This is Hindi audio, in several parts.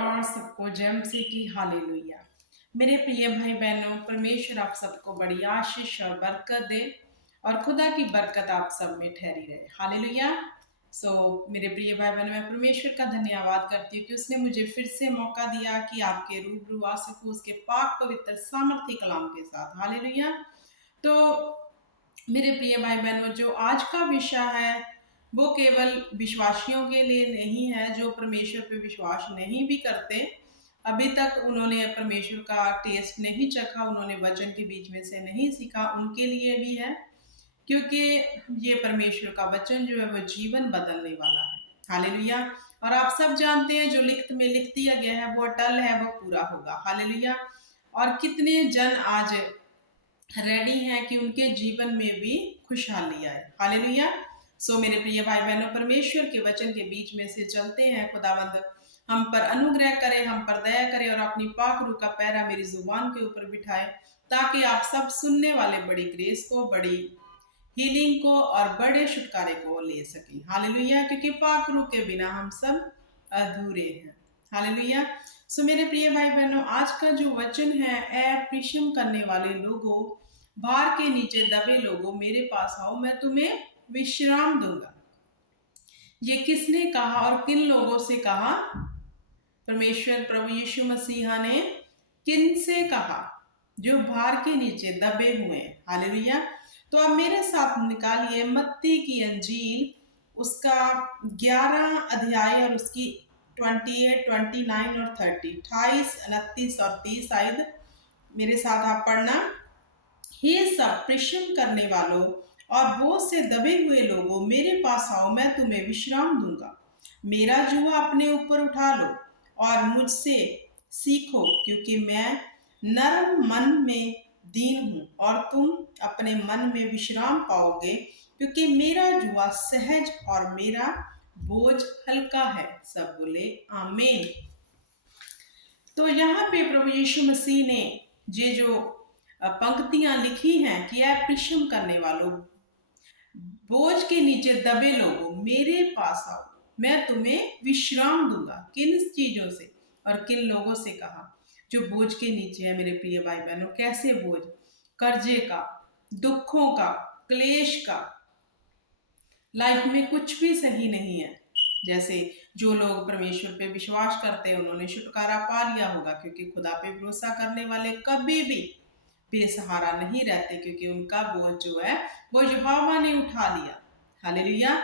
लॉर्ड, सबको जय मसीह की हालेलुया। मेरे प्रिय भाई बहनों, परमेश्वर आप सबको बड़ी आशीष और बरकत दे और खुदा की बरकत आप सब में ठहरी रहे। हालेलुया। मेरे प्रिय भाई बहनों, मैं परमेश्वर का धन्यवाद करती हूँ कि उसने मुझे फिर से मौका दिया कि आपके रूबरू आ सकूं उसके पाक पवित्र सामर्थ्य कलाम के साथ। हालेलुया। तो मेरे प्रिय भाई बहनों, जो आज का विषय है वो केवल विश्वासियों के लिए नहीं है। जो परमेश्वर पे विश्वास नहीं भी करते, अभी तक उन्होंने परमेश्वर का टेस्ट नहीं चखा, उन्होंने वचन के बीच में से नहीं सीखा, उनके लिए भी है। क्योंकि ये परमेश्वर का वचन जो है वो जीवन बदलने वाला है। हालेलुया। और आप सब जानते हैं जो लिखत में लिख दिया गया है वो अटल है, वो पूरा होगा। हालेलुया। और कितने जन आज रेडी हैं कि उनके जीवन में भी खुशहाली आए। हालेलुया। मेरे प्रिय भाई बहनों, परमेश्वर के वचन के बीच में से चलते हैं। खुदावंद हम पर अनुग्रह करे, हम पर दया करे और अपनी पाक रूह का पैरा मेरी जुबान के ऊपर बिठाए, ताकि आप सब सुनने वाले बड़ी ग्रेस को, बड़ी हीलिंग को और बड़े छुटकारे को ले सकें। हालेलुया। क्योंकि पाक रूह के बिना हम सब अधूरे हैं। हालेलुया। मेरे प्रिय भाई बहनों, आज का जो वचन है, ए परिश्रम करने वाले लोगों, भार के नीचे दबे लोगों, मेरे पास आओ, मैं तुम्हें विश्राम दूंगा। ये किसने कहा और किन लोगों से कहा? परमेश्वर प्रभु यीशु मसीहा ने किन से कहा? जो भार के नीचे दबे हुए हैं। हालेलुया। तो अब मेरे साथ निकालिए मत्ती की अंजील, उसका 11 अध्याय और उसकी 28, 29 और 30, 28, 29 और 30 शायद मेरे साथ आप पढ़ना। हे सब परिश्रम करने वालों और बोझ से दबे हुए लोगों, मेरे पास आओ, मैं तुम्हें विश्राम दूंगा। मेरा जुआ अपने ऊपर उठा लो और मुझसे सीखो, क्योंकि मैं नरम मन में दीन हूँ और तुम अपने मन में विश्राम पाओगे। क्योंकि मेरा जुआ सहज और मेरा बोझ हल्का है। सब बोले आमीन। तो यहाँ पे प्रभु यीशु मसीह ने ये जो पंक्तियां लिखी हैं कि ऐ परिश्रम करने वालों, बोझ के नीचे दबे लोगों, मेरे पास आओ, मैं तुम्हें विश्राम दूंगा। किन चीजों से और किन लोगों से कहा? जो बोझ के नीचे है। मेरे प्रिय भाई बहनों, कैसे बोझ? कर्जे का, दुखों का, क्लेश का, लाइफ में कुछ भी सही नहीं है। जैसे जो लोग परमेश्वर पे विश्वास करते हैं उन्होंने छुटकारा पा लिया होगा, क्योंकि खुदा पे भरोसा करने वाले कभी भी बेसहारा नहीं रहते, क्योंकि उनका बोझ जो है वो यहोवा ने उठा लिया। हालेलुया।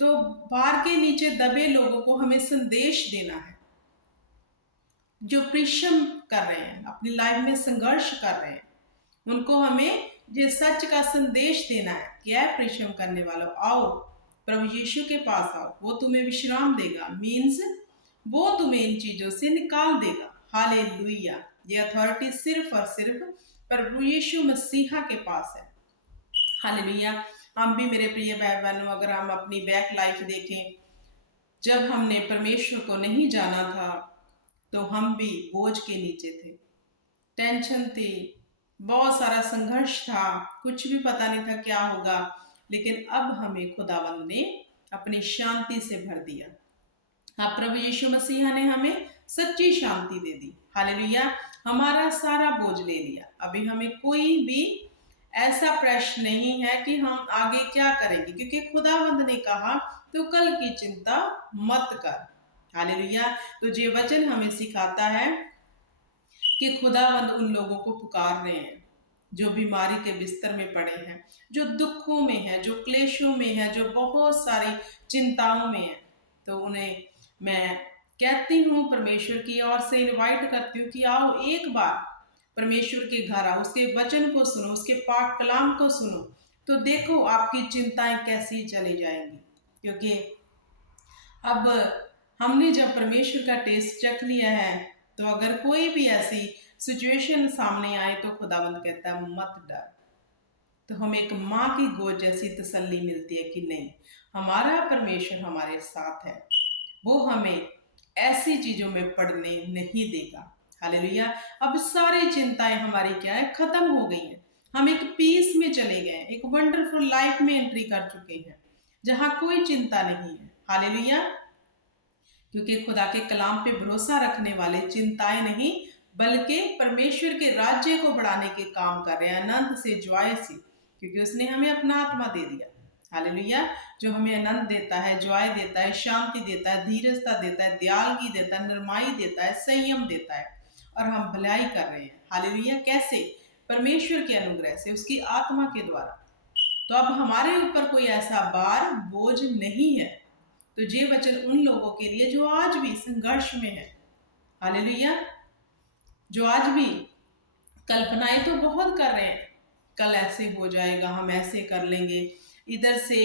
तो भार के नीचे दबे लोगों को हमें संदेश देना है। जो परिश्रम कर रहे हैं, अपनी लाइफ में संघर्ष कर रहे हैं, उनको हमें ये सच का संदेश देना है कि ऐ परिश्रम करने वालों, आओ, प्रभु यीशु के पास आओ, वो तुम्हें विश्राम देगा। मीन्स वो तुम्हें इन चीजों से निकाल देगा। हालेलुया। ये अथॉरिटी सिर्फ और सिर्फ प्रभु यीशु मसीहा के पास है। हालेलुया। हम भी मेरे प्रिय भाई बहनों, अगर हम अपनी बैक लाइफ देखें, जब हमने परमेश्वर को नहीं जाना था तो हम भी बोझ के नीचे थे, टेंशन थी, बहुत सारा संघर्ष था, कुछ भी पता नहीं था क्या होगा। लेकिन अब हमें खुदावंद ने अपनी शांति से भर दिया। हाँ, प्रभु यीशु मसीहा ने हमें सच्ची शांति दे दी। हालेलुया। हमारा सारा बोझ ले लिया। अभी हमें कोई भी ऐसा प्रश्न नहीं है कि हम आगे क्या करेंगे, क्योंकि खुदावंद ने कहा तो कल की चिंता मत कर। हालेलुया। तो ये वचन हमें सिखाता है कि खुदावंद उन लोगों को पुकार रहे हैं जो बीमारी के बिस्तर में पड़े हैं, जो दुखों में है, जो क्लेशों में है, जो बहुत सारी चिंताओं में है। तो उन्हें मैं कहती हूँ, परमेश्वर की ओर से इनवाइट करती हूँ कि आओ, एक बार परमेश्वर के घर आओ, उसके वचन को सुनो, उसके पाक कलाम को सुनो, तो देखो आपकी चिंताएं कैसी चली जाएंगी। क्योंकि अब हमने जब परमेश्वर का टेस्ट चख लिया है, तो अगर कोई भी ऐसी सिचुएशन सामने आए तो खुदावंद कहता है मत डर। तो हमें एक माँ की गोद जैसी तसल्ली मिलती है कि नहीं, हमारा परमेश्वर हमारे साथ है, वो हमें ऐसी चीजों में पड़ने नहीं देगा। हालेलुया। अब सारी चिंताएं हमारी क्या है, खत्म हो गई हैं। हम एक पीस में चले गए, एक वंडरफुल लाइफ में एंट्री कर चुके हैं, जहां कोई चिंता नहीं है। हालेलुया। क्योंकि खुदा के कलाम पे भरोसा रखने वाले चिंताएं नहीं बल्कि परमेश्वर के राज्य को बढ़ाने के काम कर रहे हैं, आनंद से, जॉय से, क्योंकि उसने हमें अपना आत्मा दे दिया। हालेलुया। जो हमें आनंद देता है, जॉय देता है, शांति देता है, धीरजता देता है, दयालगी देता है, नरमाई देता है, संयम देता है, और हम भलाई कर रहे हैं। हालेलुया। कैसे? परमेश्वर के अनुग्रह से, उसकी आत्मा के द्वारा। तो अब हमारे ऊपर कोई ऐसा बार, बोझ नहीं है। तो ये वचन उन लोगों के लिए जो आज भी संघर्ष में है। हालेलुया। जो आज भी कल्पनाएं तो बहुत कर रहे हैं, कल ऐसे हो जाएगा, हम ऐसे कर लेंगे, इधर से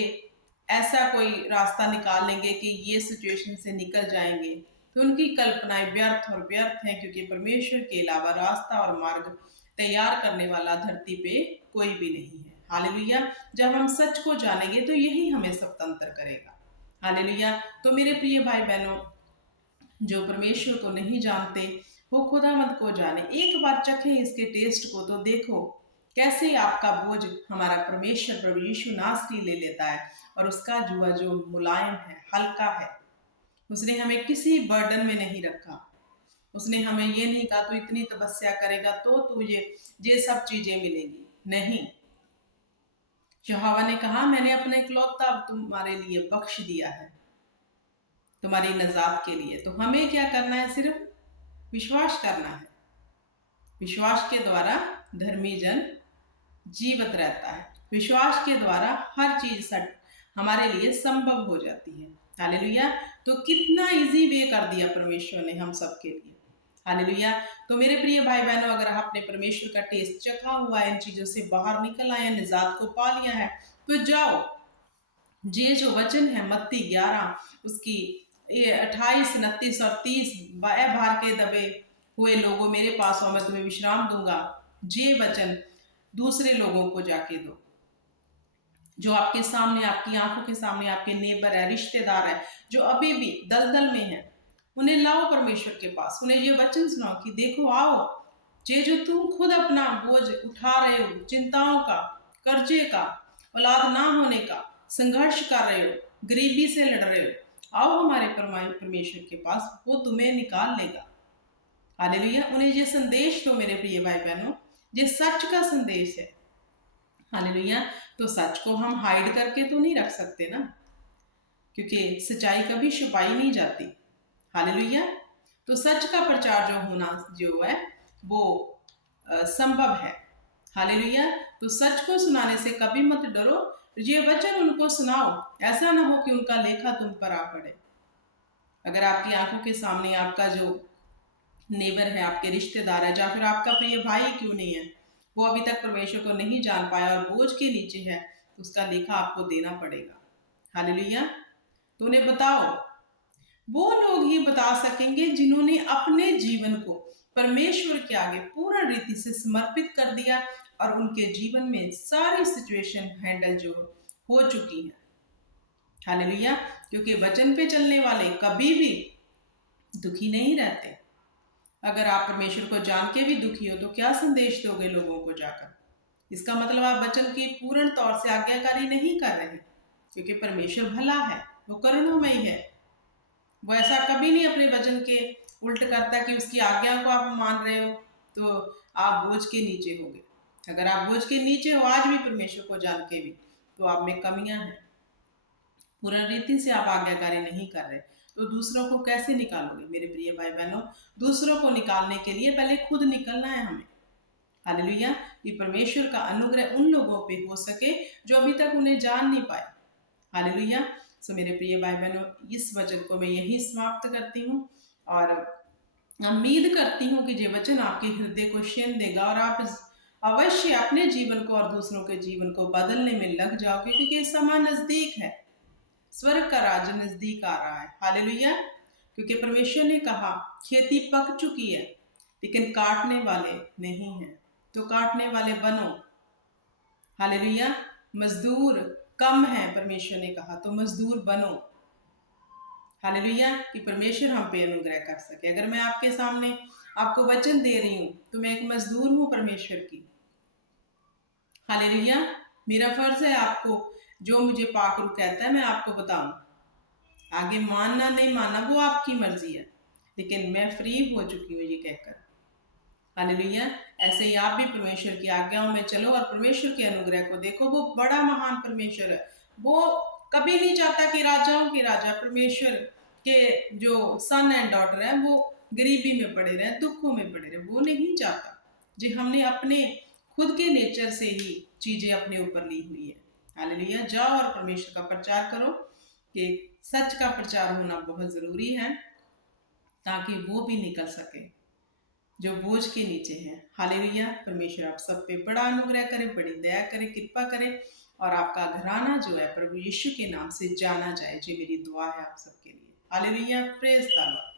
ऐसा कोई रास्ता निकाल लेंगे कि ये सिचुएशन से निकल जाएंगे। तो उनकी कल्पनाएं व्यर्थ और व्यर्थ हैं, क्योंकि परमेश्वर के अलावा रास्ता और मार्ग तैयार करने वाला धरती पे कोई भी नहीं है। हालेलुया। जब हम सच को जानेंगे तो यही हमें स्वतंत्र करेगा। हालेलुया। तो मेरे प्रिय भाई बहनों, जो परमेश्वर को नहीं जानते वो खुदावंद को जाने। एक बार चखें इसके टेस्ट को, तो देखो कैसे आपका बोझ हमारा परमेश्वर प्रभु यीशु नासरी ले लेता है, और उसका जुआ जो मुलायम है, हल्का है। उसने हमें किसी बर्डन में नहीं रखा। उसने हमें ये नहीं कहा तू इतनी तपस्या करेगा तो तुझे ये सब चीजें मिलेंगी। नहीं, यहोवा ने कहा मैंने अपने इकलौता तुम्हारे लिए बख्श दिया है, तुम्हारी नजात के लिए। तो हमें क्या करना है? सिर्फ विश्वास करना है। विश्वास के द्वारा धर्मी जन जीवित रहता है। विश्वास के द्वारा हर चीज हमारे लिए संभव हो जाती है। हालेलुया। तो कितना इजी वे कर दिया परमेश्वर ने हम सबके लिए। हालेलुया। तो मेरे प्रिय भाई बहनों, अगर आपने परमेश्वर का टेस्ट चखा हुआ है, इन चीजों से बाहर निकल आए, निजात को पा लिया है, तो जाओ, ये जो वचन है मत्ती 11 उसकी 28, 29 और 30, भार के दबे हुए लोगों मेरे पास आओ, मैं तुम्हें विश्राम दूंगा। ये वचन दूसरे लोगों को जाके दो, जो आपके सामने, आपकी आंखों के सामने आपके नेबर है, रिश्तेदार है, जो अभी भी दलदल में है, उन्हें लाओ परमेश्वर के पास। उन्हें ये वचन सुनाओ कि देखो, आओ, ये जो तुम खुद अपना बोझ उठा रहे हो, चिंताओं का, कर्जे का, औलाद ना होने का, संघर्ष कर रहे हो, गरीबी से लड़ रहे हो, आओ हमारे परमेश्वर के पास, वो तुम्हें निकाल लेगा। हालेलुया। उन्हें ये संदेश दो मेरे प्रिय भाई बहनों, ये सच का संदेश है। हालेलुया। तो सच को हम हाइड करके तो नहीं रख सकते ना, क्योंकि सच्चाई कभी छुपाई नहीं जाती। हालेलुया। तो सच का प्रचार जो होना जो है वो संभव है। हालेलुया। तो सच को सुनाने से कभी मत डरो, ये वचन उनको सुनाओ, ऐसा ना हो कि उनका लेखा तुम पर आ पड़े। अगर आपकी आंखों के सामने आपका जो नेबर है, आपके रिश्तेदार है, या फिर आपका प्रिय भाई क्यों नहीं है, वो अभी तक परमेश्वर को नहीं जान पाया और बोझ के नीचे है, तो उसका लेखा आपको देना पड़ेगा। हालेलुया। तो उन्हें बताओ। वो लोग ही बता सकेंगे जिन्होंने अपने जीवन को परमेश्वर के आगे पूर्ण रीति से समर्पित कर दिया, और उनके जीवन में सारी सिचुएशन हैंडल जो हो चुकी है। हालेलुया। क्योंकि वचन पे चलने वाले कभी भी दुखी नहीं रहते। अगर आप परमेश्वर को जान के भी दुखी हो तो क्या संदेश दोगे लोगों को जाकर? इसका मतलब आप वचन की पूर्ण तौर से आज्ञाकारी नहीं कर रहे, क्योंकि परमेश्वर भला है, वो करुणामयी है। वो ऐसा कभी नहीं अपने वचन के उल्ट करता कि उसकी आज्ञा को आप मान रहे हो तो आप बोझ के नीचे होगे। अगर आप बोझ के नीचे हो आज भी परमेश्वर को जान के भी, तो आप में कमियां हैं, पूर्ण रीति से आप आज्ञाकारी नहीं कर रहे, तो दूसरों को कैसे निकालोगे? मेरे प्रिय भाई बहनों, दूसरों को निकालने के लिए पहले खुद निकलना है हमें। हालेलुया। कि परमेश्वर का अनुग्रह उन लोगों पे हो सके जो अभी तक उन्हें जान नहीं पाए। हालेलुया। सो मेरे प्रिय भाई बहनों, इस वचन को मैं यही समाप्त करती हूँ, और उम्मीद करती हूँ कि ये वचन आपके हृदय को क्षण देगा, और आप अवश्य अपने जीवन को और दूसरों के जीवन को बदलने में लग जाओगे, क्योंकि समय नजदीक है, स्वर्ग का राज्य नजदीक आ रहा है। हालेलुया। क्योंकि परमेश्वर ने कहा खेती पक चुकी है लेकिन काटने वाले नहीं हैं, तो काटने वाले बनो। हालेलुया। मजदूर कम है, परमेश्वर ने कहा, तो मजदूर बनो। हालेलुया। कि परमेश्वर हम पे अनुग्रह कर सके। अगर मैं आपके सामने आपको वचन दे रही हूँ तो मैं एक मजदूर हूँ परमेश्वर की। हालेलुया। मेरा फर्ज है आपको जो मुझे पाकरू कहता है मैं आपको बताऊं। आगे मानना नहीं मानना वो आपकी मर्जी है, लेकिन मैं फ्री हो चुकी हूँ ये कहकर। हालेलुया। ऐसे ही आप भी परमेश्वर की आज्ञाओं में चलो और परमेश्वर के अनुग्रह को देखो। वो बड़ा महान परमेश्वर है। वो कभी नहीं चाहता कि राजाओं के राजा परमेश्वर के जो सन एंड डॉटर हैं वो गरीबी में पड़े रहे, दुखों में पड़े रहे। वो नहीं चाहता जी। हमने अपने खुद के नेचर से ही चीजें अपने ऊपर ली हुई है। हालेलुया। जाओ और परमेश्वर का प्रचार करो कि सच का प्रचार होना बहुत जरूरी है, ताकि वो भी निकल सके जो बोझ के नीचे हैं। हालेलुया। परमेश्वर आप सब पे बड़ा अनुग्रह करे, बड़ी दया करे, कृपा करे, और आपका घराना जो है प्रभु यीशु के नाम से जाना जाए। जी मेरी दुआ है आप सबके लिए। हालेलुया। Praise the Lord.